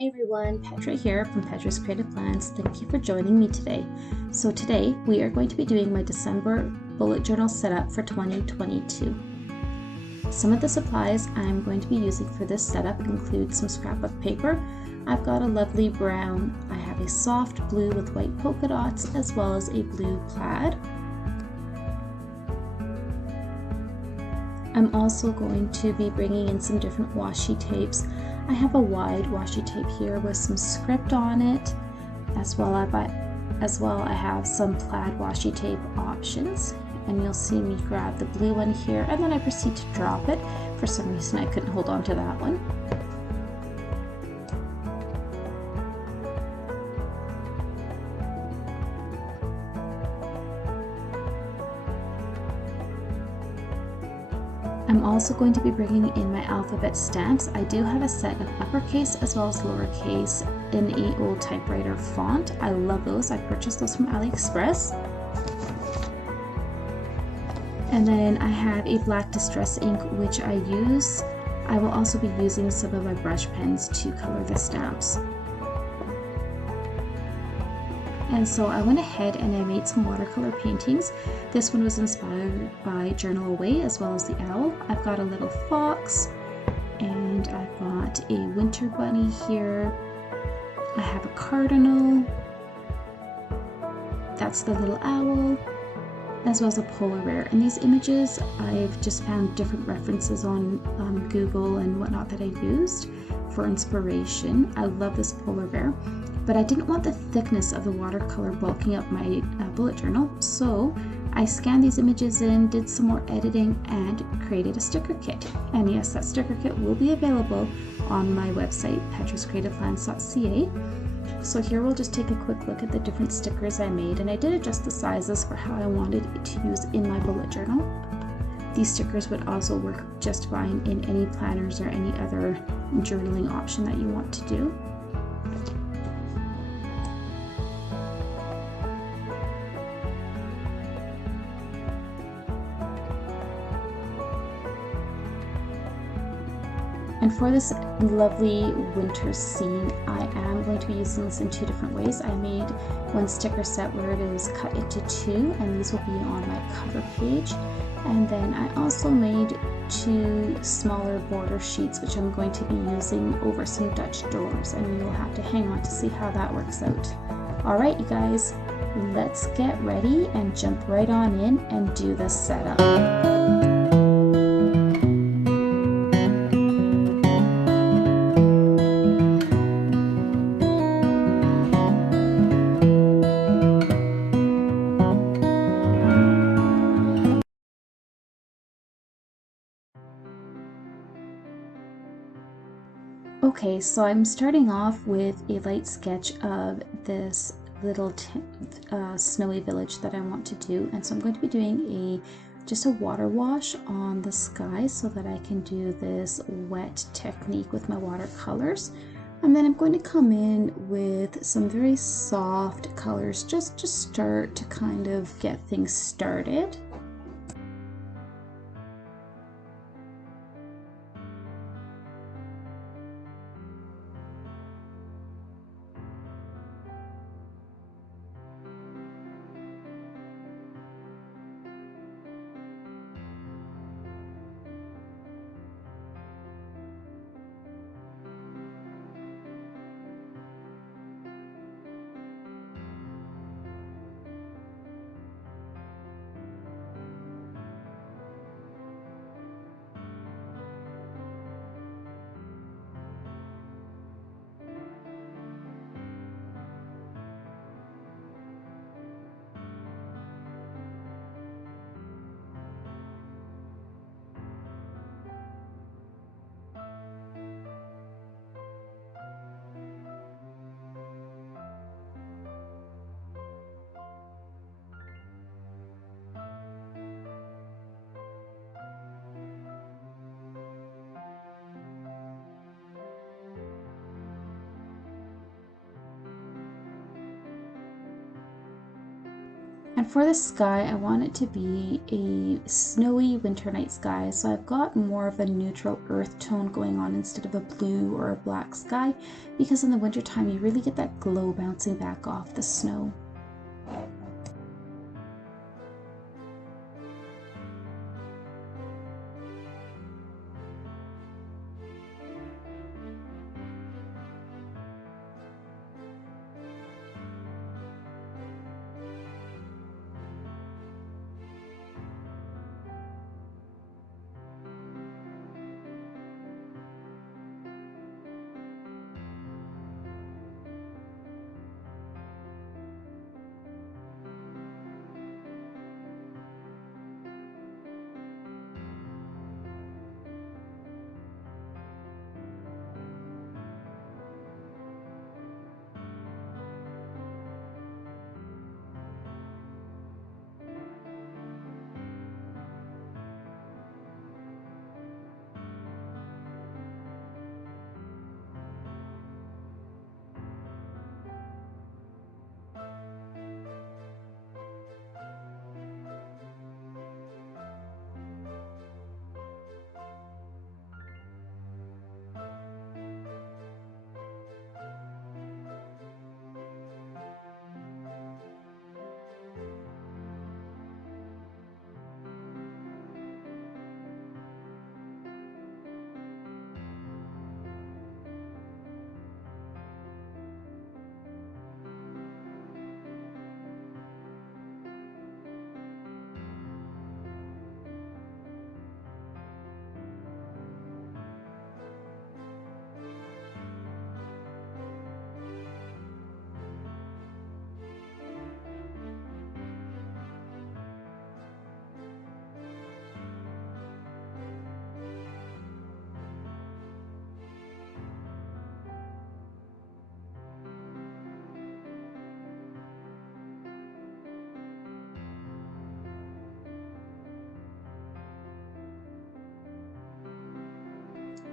Hi everyone, Petra here from Petra's Creative Plans. Thank you for joining me today. So today we are going to be doing my December bullet journal setup for 2022. Some of the supplies I'm going to be using for this setup include some scrapbook paper. I've got a lovely brown, I have a soft blue with white polka dots, as well as a blue plaid. I'm also going to be bringing in some different washi tapes. I have a wide washi tape here with some script on it, as well I have some plaid washi tape options, and you'll see me grab the blue one here and then I proceed to drop it. For some reason I couldn't hold on to that one. I'm also going to be bringing in my alphabet stamps. I do have a set of uppercase as well as lowercase in a old typewriter font. I love those. I purchased those from AliExpress. And then I have a black distress ink which I use. I will also be using some of my brush pens to color the stamps. And so I went ahead and I made some watercolor paintings. This one was inspired by Journal Away as well as the owl. I've got a little fox and I've got a winter bunny here. I have a cardinal. That's the little owl, as well as a polar bear. And these images, I've just found different references on Google and whatnot that I used for inspiration. I love this polar bear, but I didn't want the thickness of the watercolor bulking up my bullet journal, so I scanned these images in, did some more editing, and created a sticker kit. And yes, that sticker kit will be available on my website, petrascreativeplans.ca. So here we'll just take a quick look at the different stickers I made, and I did adjust the sizes for how I wanted it to use in my bullet journal. These stickers would also work just fine in any planners or any other journaling option that you want to do. And for this lovely winter scene, I am going to be using this in two different ways. I made one sticker set where it is cut into two, and these will be on my cover page. And then I also made two smaller border sheets, which I'm going to be using over some Dutch doors, and we will have to hang on to see how that works out. All right, you guys, let's get ready and jump right on in and do this setup. Okay, so I'm starting off with a light sketch of this little snowy village that I want to do, and so I'm going to be doing just a water wash on the sky so that I can do this wet technique with my watercolors. And then I'm going to come in with some very soft colors just to start to kind of get things started. And for the sky, I want it to be a snowy winter night sky. So I've got more of a neutral earth tone going on instead of a blue or a black sky, because in the wintertime you really get that glow bouncing back off the snow.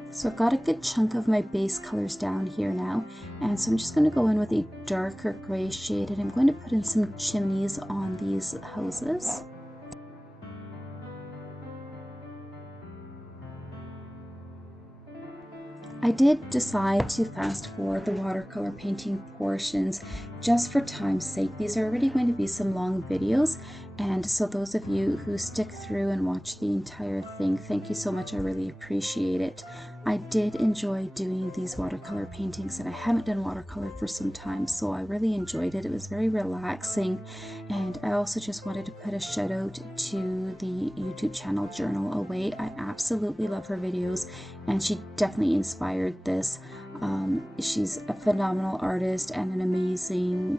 So I've got a good chunk of my base colors down here now, and so I'm just going to go in with a darker gray shade, and I'm going to put in some chimneys on these houses. I did decide to fast forward the watercolor painting portions just for time's sake. These are already going to be some long videos, and so those of you who stick through and watch the entire thing, thank you so much. I really appreciate it. I did enjoy doing these watercolor paintings, and I haven't done watercolor for some time, so I really enjoyed it. It was very relaxing, and I also just wanted to put a shout out to the YouTube channel Journal Away. I absolutely love her videos, and she definitely inspired this. She's a phenomenal artist and an amazing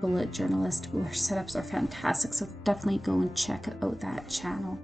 bullet journalist. Her setups are fantastic, so definitely go and check out that channel.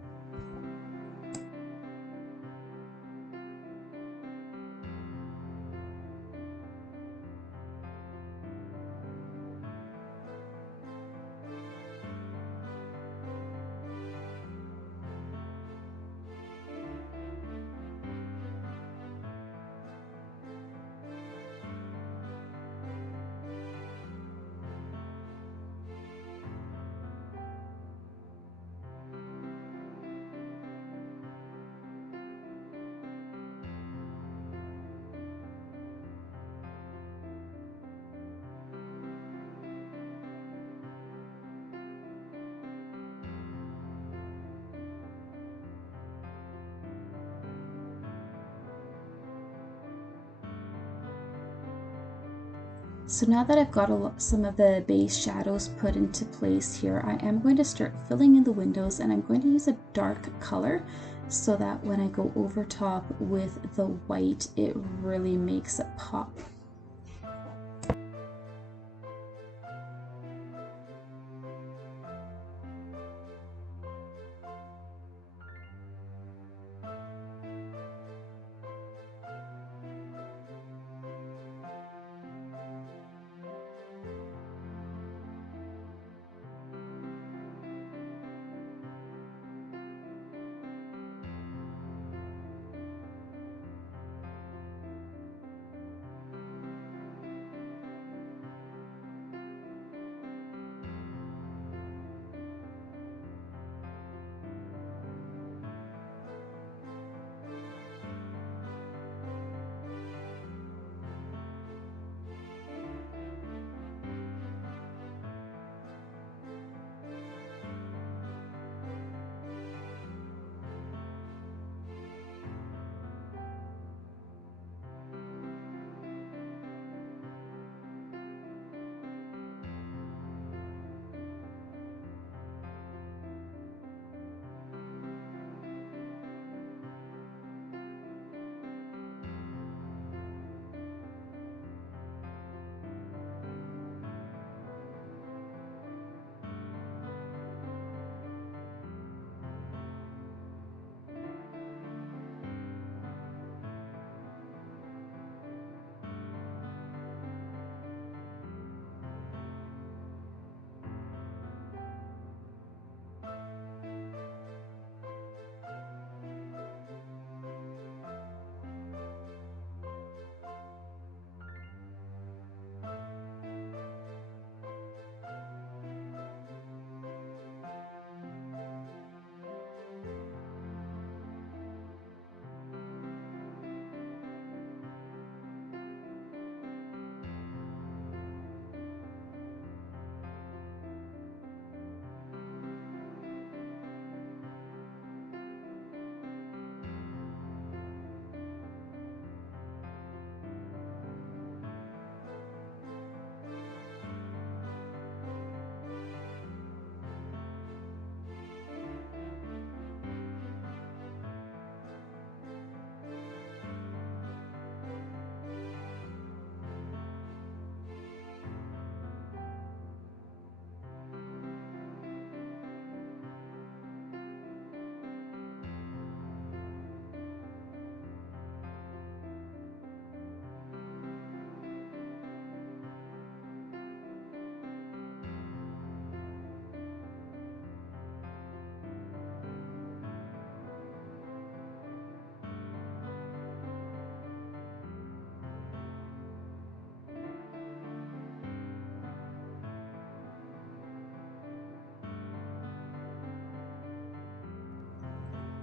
So now that I've got some of the base shadows put into place here, I am going to start filling in the windows, and I'm going to use a dark color so that when I go over top with the white, it really makes it pop.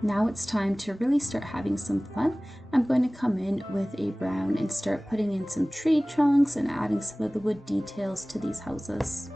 Now it's time to really start having some fun. I'm going to come in with a brown and start putting in some tree trunks and adding some of the wood details to these houses.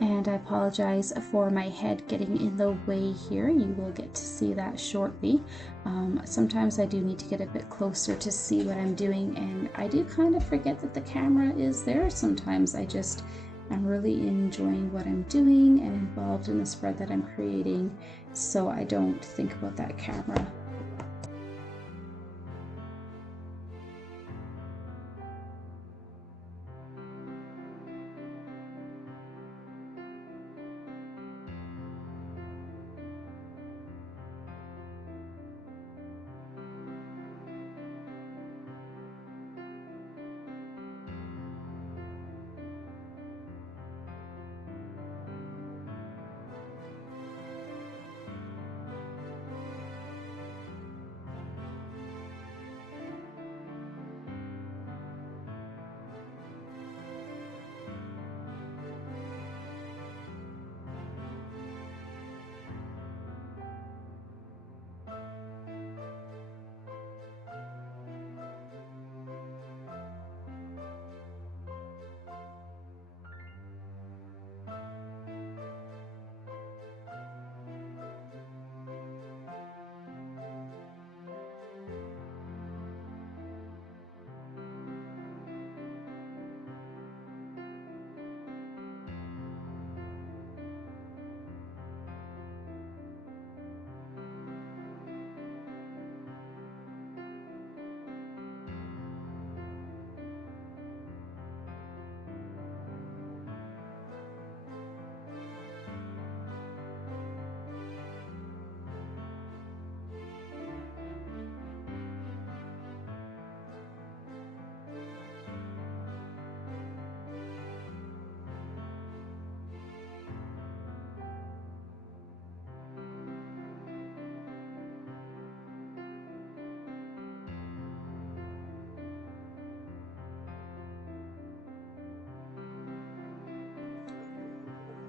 And I apologize for my head getting in the way here. You will get to see that shortly. Sometimes I do need to get a bit closer to see what I'm doing, and I do kind of forget that the camera is there. Sometimes I'm really enjoying what I'm doing and involved in the spread that I'm creating, so I don't think about that camera.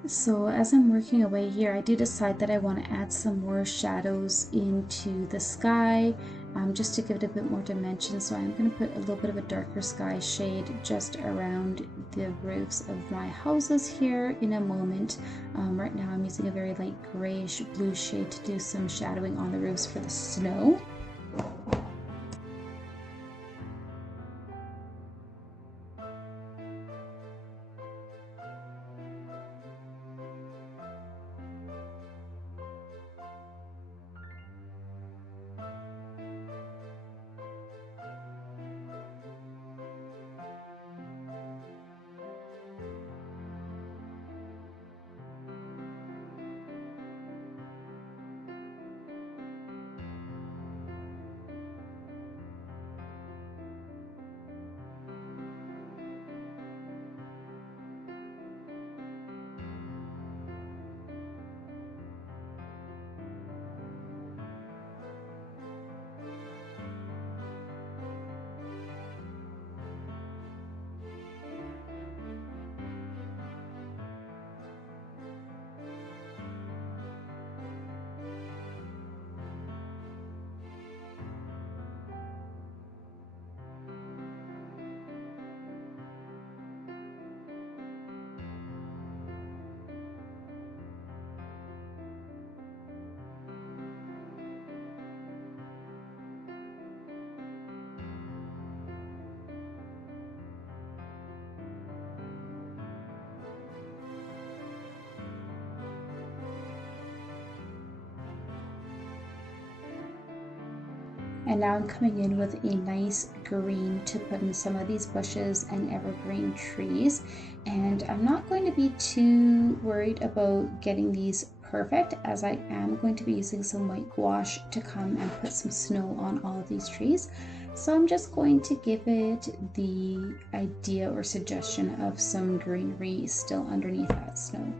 So as I'm working away here, I do decide that I want to add some more shadows into the sky, just to give it a bit more dimension. So I'm going to put a little bit of a darker sky shade just around the roofs of my houses here in a moment. Right now I'm using a very light grayish blue shade to do some shadowing on the roofs for the snow. And now I'm coming in with a nice green to put in some of these bushes and evergreen trees. And I'm not going to be too worried about getting these perfect, as I am going to be using some white gouache to come and put some snow on all of these trees. So I'm just going to give it the idea or suggestion of some greenery still underneath that snow.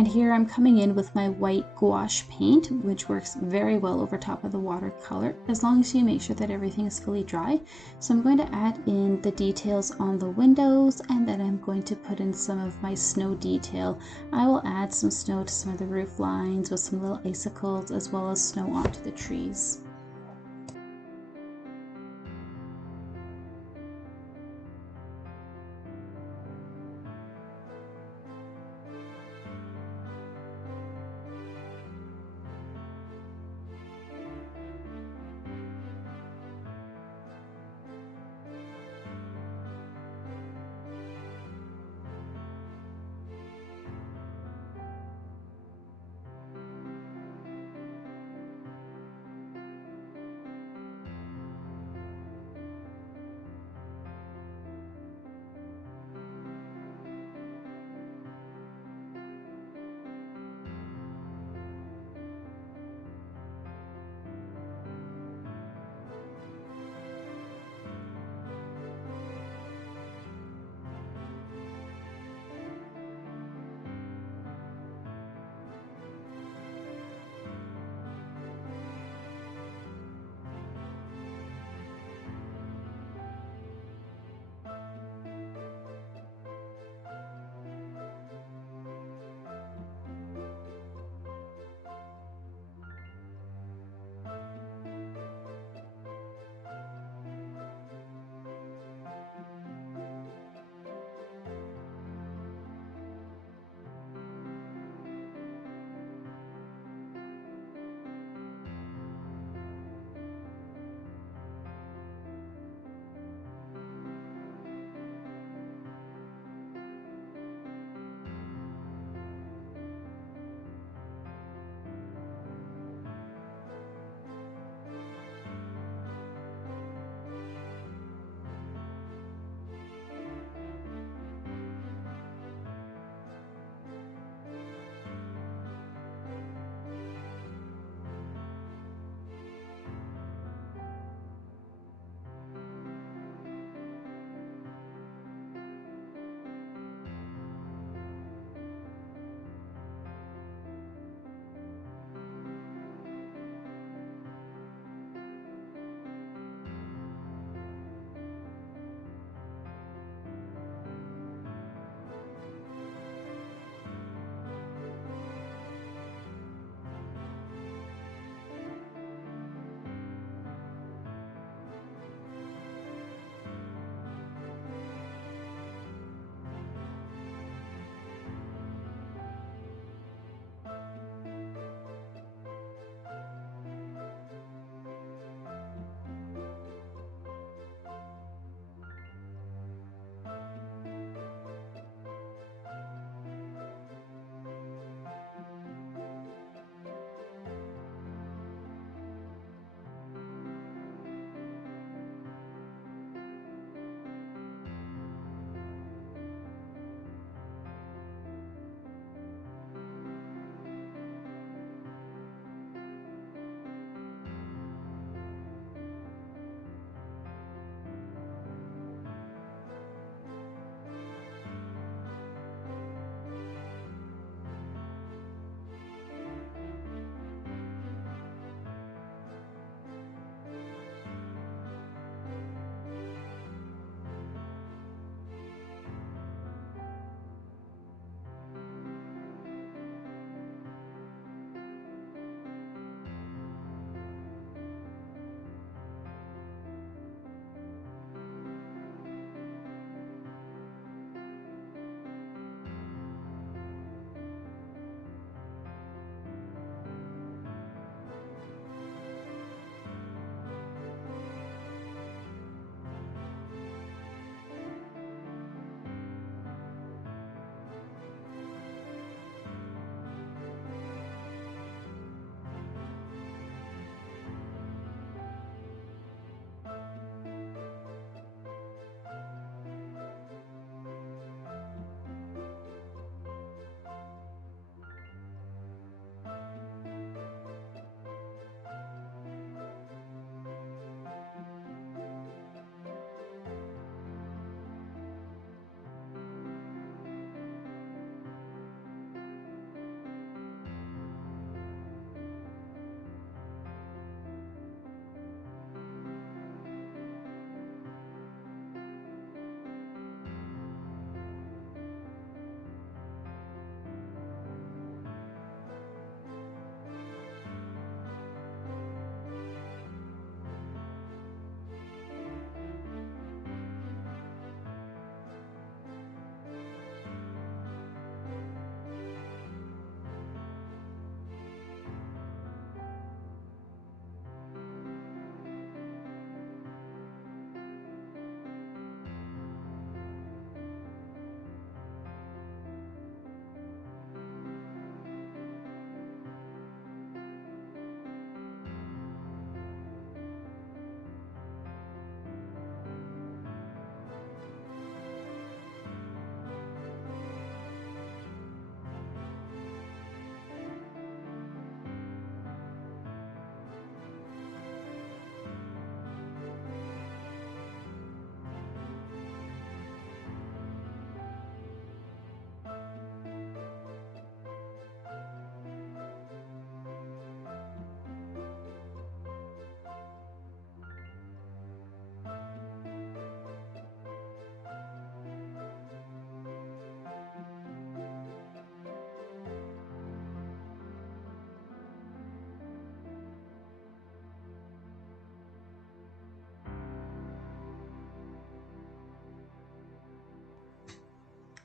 And here I'm coming in with my white gouache paint, which works very well over top of the watercolor, as long as you make sure that everything is fully dry. So I'm going to add in the details on the windows, and then I'm going to put in some of my snow detail. I will add some snow to some of the roof lines with some little icicles, as well as snow onto the trees.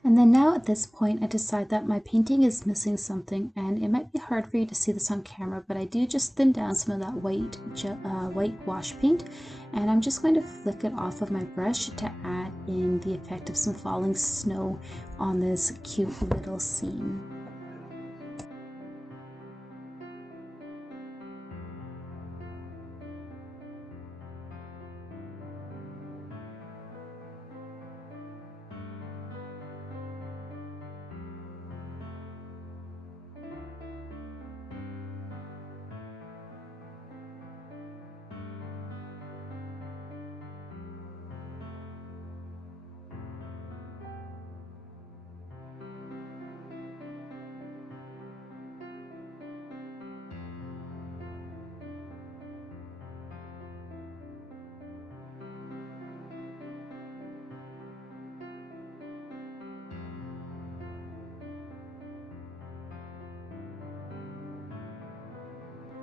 And then now at this point, I decide that my painting is missing something, and it might be hard for you to see this on camera, but I do just thin down some of that white wash paint, and I'm just going to flick it off of my brush to add in the effect of some falling snow on this cute little scene.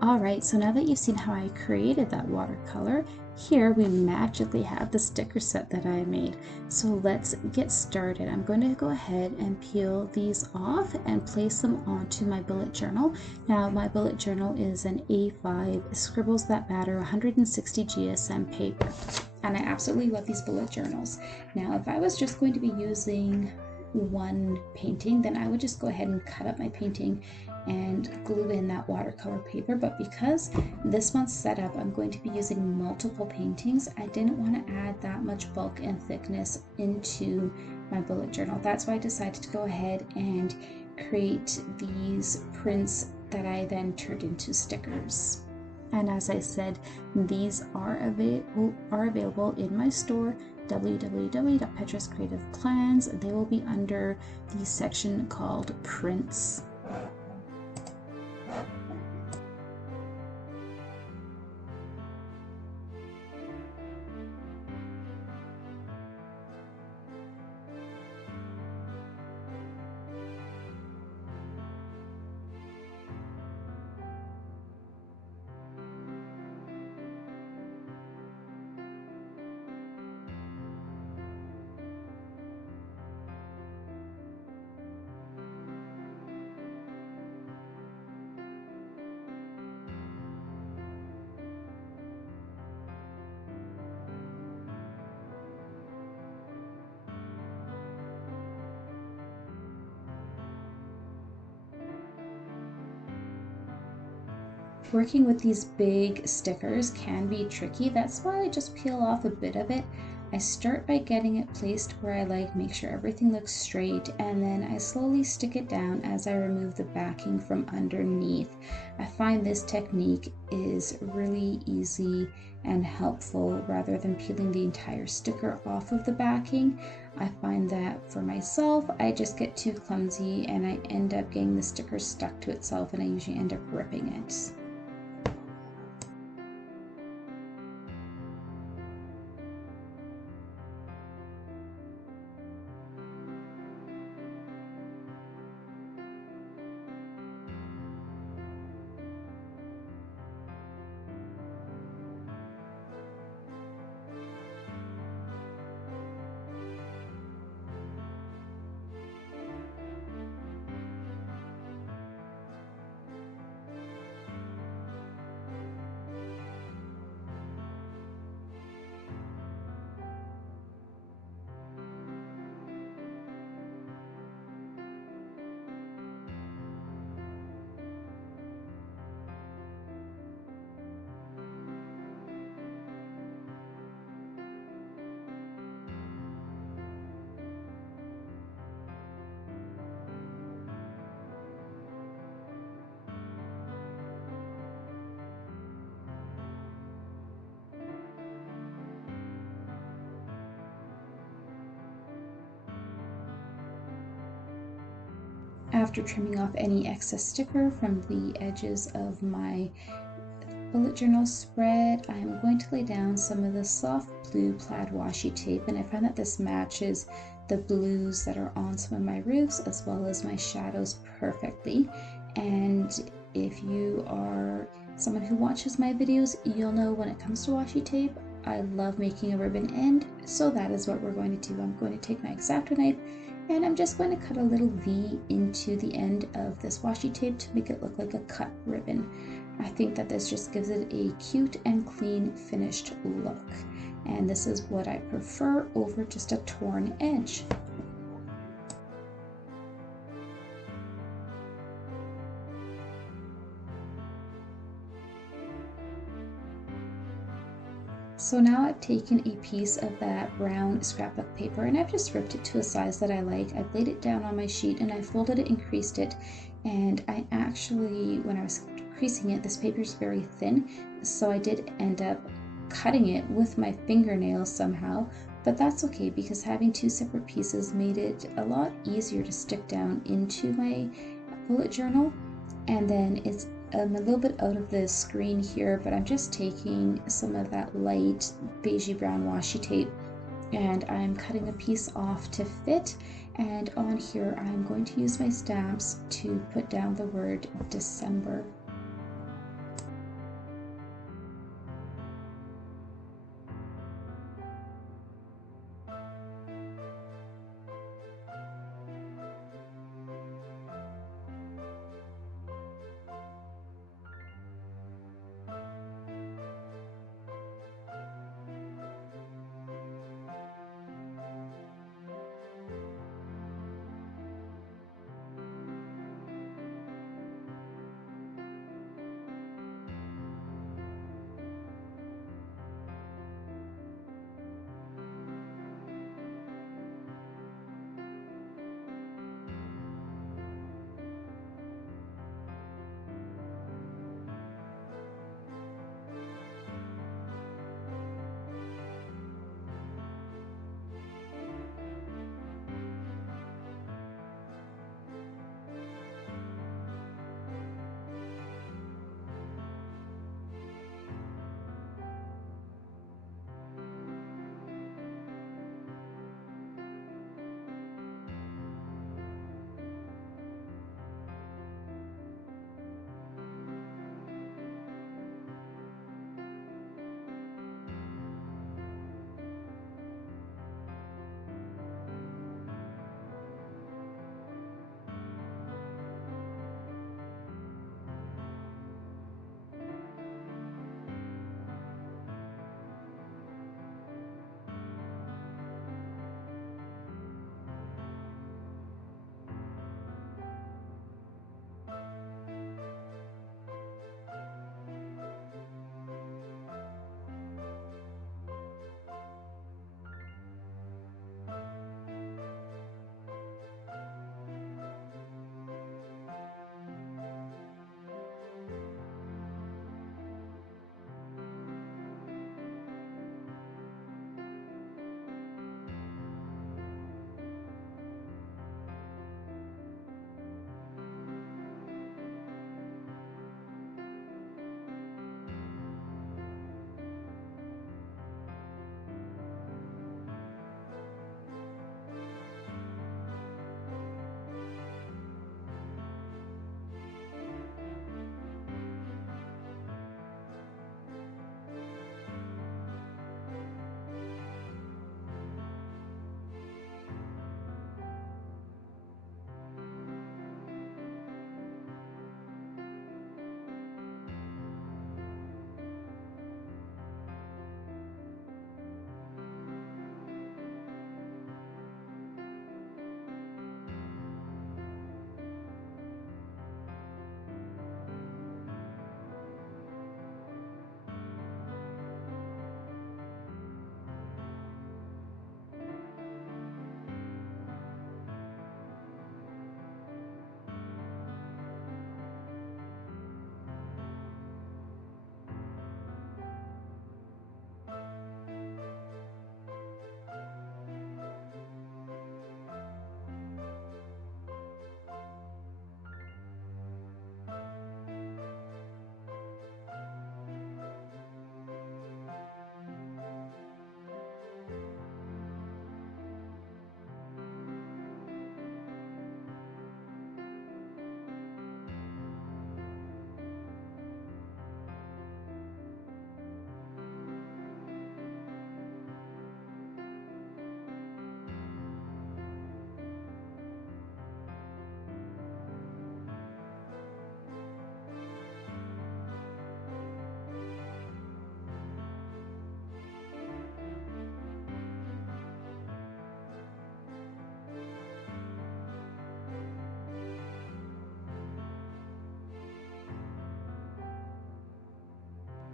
Alright, so now that you've seen how I created that watercolor, here we magically have the sticker set that I made. So let's get started. I'm going to go ahead and peel these off and place them onto my bullet journal. Now my bullet journal is an A5 Scribbles That Matter 160 GSM paper. And I absolutely love these bullet journals. Now if I was just going to be using one painting, then I would just go ahead and cut up my painting and glue in that watercolor paper, but because this one's set up, I'm going to be using multiple paintings. I didn't want to add that much bulk and thickness into my bullet journal. That's why I decided to go ahead and create these prints that I then turned into stickers. And as I said, these are available in my store, www.Petra's Creative Plans. They will be under the section called Prints. Working with these big stickers can be tricky. That's why I just peel off a bit of it. I start by getting it placed where I make sure everything looks straight, and then I slowly stick it down as I remove the backing from underneath. I find this technique is really easy and helpful rather than peeling the entire sticker off of the backing. I find that for myself, I just get too clumsy and I end up getting the sticker stuck to itself, and I usually end up ripping it. After trimming off any excess sticker from the edges of my bullet journal spread, I'm going to lay down some of the soft blue plaid washi tape, and I find that this matches the blues that are on some of my roofs as well as my shadows perfectly. And if you are someone who watches my videos, you'll know when it comes to washi tape, I love making a ribbon end, so that is what we're going to do. I'm going to take my X-Acto knife And I'm just going to cut a little V into the end of this washi tape to make it look like a cut ribbon. I think that this just gives it a cute and clean finished look. And this is what I prefer over just a torn edge. So now I've taken a piece of that brown scrapbook paper and I've just ripped it to a size that I like. I've laid it down on my sheet and I folded it and creased it. And I actually, when I was creasing it, this paper is very thin, so I did end up cutting it with my fingernails somehow, but that's okay because having two separate pieces made it a lot easier to stick down into my bullet journal. And then it's a little bit out of the screen here, but I'm just taking some of that light beigey brown washi tape and I'm cutting a piece off to fit, and on here I'm going to use my stamps to put down the word December.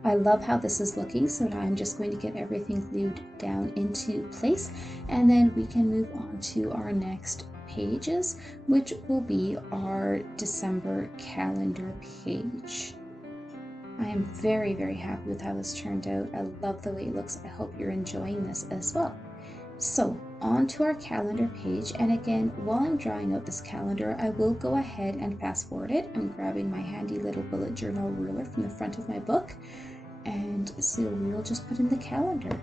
I love how this is looking, so now I'm just going to get everything glued down into place, and then we can move on to our next pages, which will be our December calendar page. I am very, very happy with how this turned out. I love the way it looks. I hope you're enjoying this as well. So on to our calendar page, and again, while I'm drawing out this calendar, I will go ahead and fast forward it. I'm grabbing my handy little bullet journal ruler from the front of my book, and so we will just put in the calendar.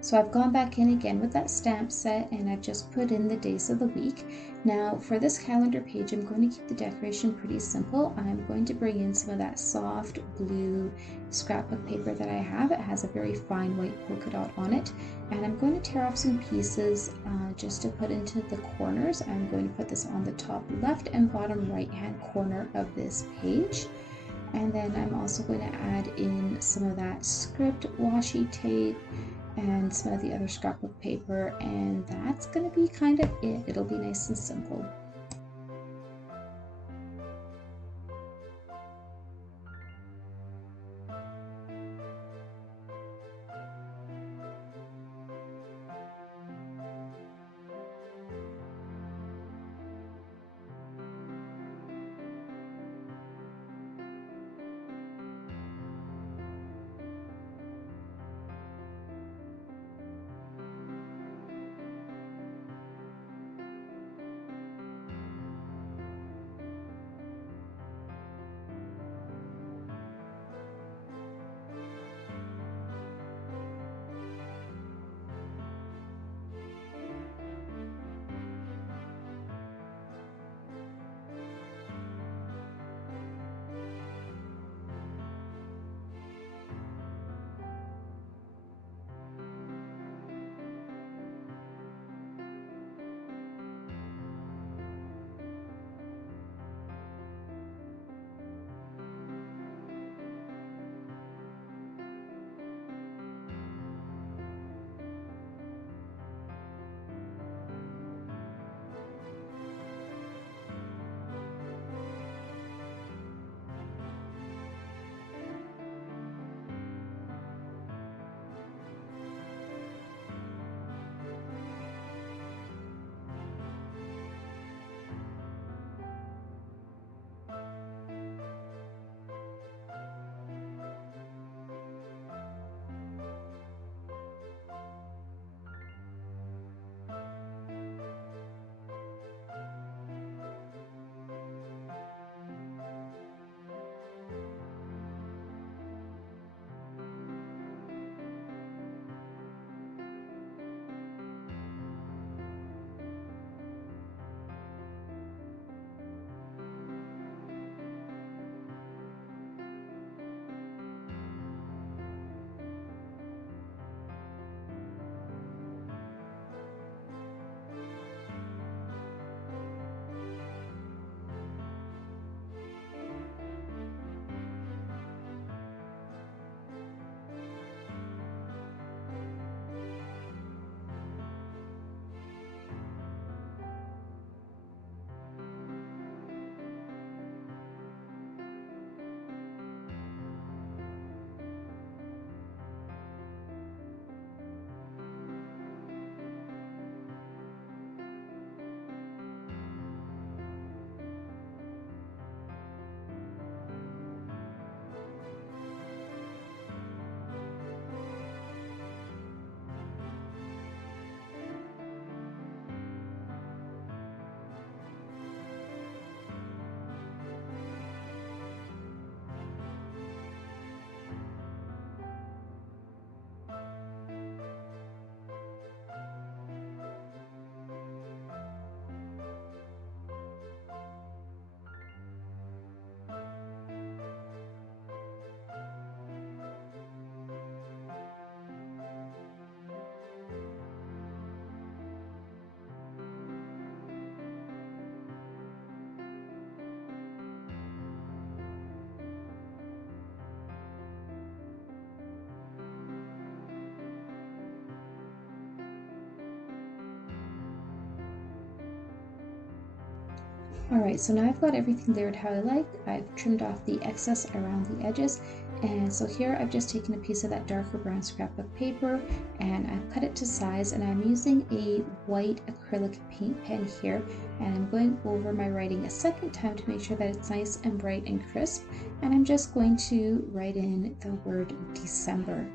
So I've gone back in again with that stamp set, and I've just put in the days of the week. Now for this calendar page, I'm going to keep the decoration pretty simple. I'm going to bring in some of that soft blue scrapbook paper that I have. It has a very fine white polka dot on it, and I'm going to tear off some pieces just to put into the corners. I'm going to put this on the top left and bottom right hand corner of this page. And then I'm also going to add in some of that script washi tape and some of the other scrapbook paper, and that's going to be kind of it. It'll be nice and simple. Alright, so now I've got everything layered how I like. I've trimmed off the excess around the edges, and so here I've just taken a piece of that darker brown scrapbook paper and I've cut it to size, and I'm using a white acrylic paint pen here, and I'm going over my writing a second time to make sure that it's nice and bright and crisp, and I'm just going to write in the word December.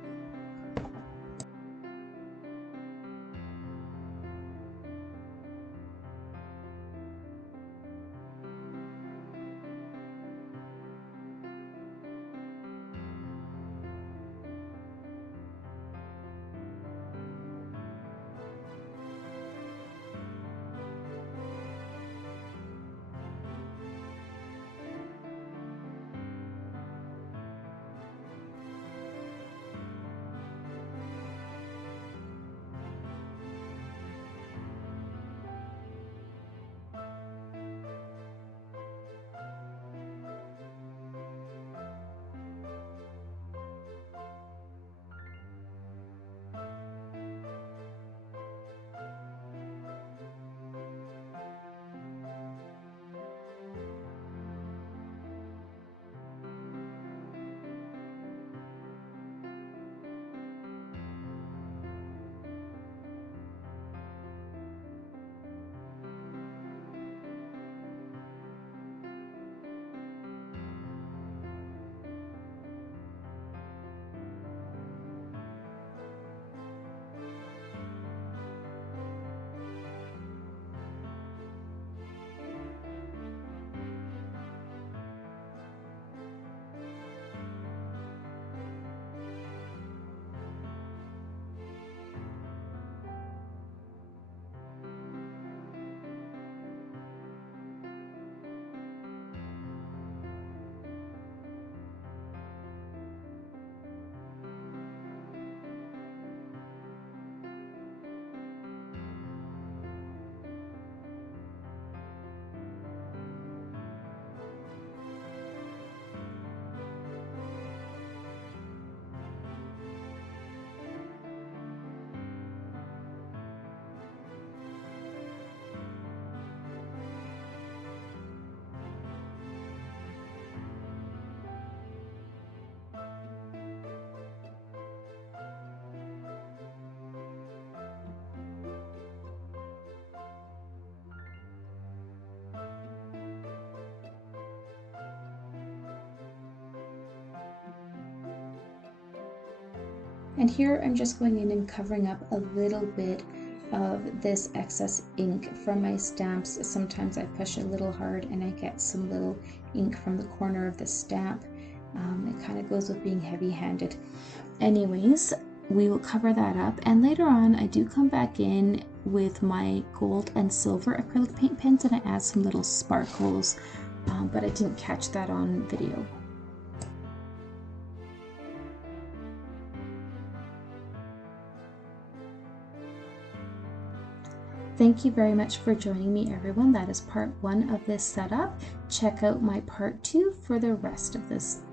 And here I'm just going in and covering up a little bit of this excess ink from my stamps. Sometimes I push a little hard and I get some little ink from the corner of the stamp. It kind of goes with being heavy-handed. Anyways, we will cover that up, and later on I do come back in with my gold and silver acrylic paint pens and I add some little sparkles, but I didn't catch that on video. Thank you very much for joining me, everyone. That is part 1 of this setup. Check out my part 2 for the rest of this